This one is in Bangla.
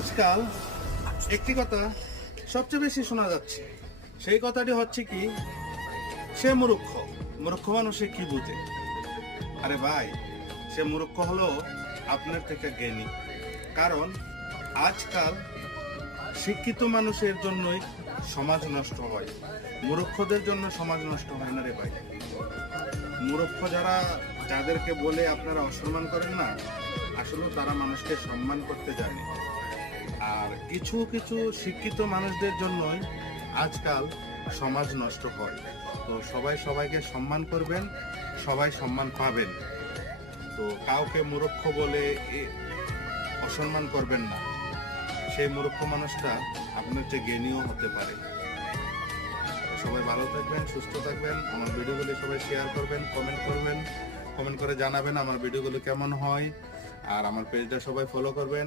আজকাল একটি কথা সবচেয়ে বেশি শোনা যাচ্ছে, সেই কথাটি হচ্ছে কি, সে মূর্খ। মূর্খ মানুষে কি বুঝে? আরে ভাই, সে মূর্খ হলো আপনার থেকে জ্ঞানী। কারণ আজকাল শিক্ষিত মানুষের জন্যই সমাজ নষ্ট হয়, মূর্খদের জন্য সমাজ নষ্ট হয় না রে ভাই। মূর্খ যাদেরকে বলে আপনারা অসম্মান করেন না, আসলে তারা মানুষকে সম্মান করতে জানে। আর কিছু কিছু শিক্ষিত মানুষদের জন্যই আজকাল সমাজ নষ্ট হয়। তো সবাই সবাইকে সম্মান করবেন, সবাই সম্মান পাবেন। তো কাউকে মূর্খ বলে অসম্মান করবেন না। সেই মূর্খ মানুষটা আপনার চেয়ে জ্ঞানীও হতে পারে। সবাই ভালো থাকবেন, সুস্থ থাকবেন। আমার ভিডিওগুলি সবাই শেয়ার করবেন, কমেন্ট করে জানাবেন আমার ভিডিওগুলো কেমন হয়। আর আমার পেজটা সবাই ফলো করবেন।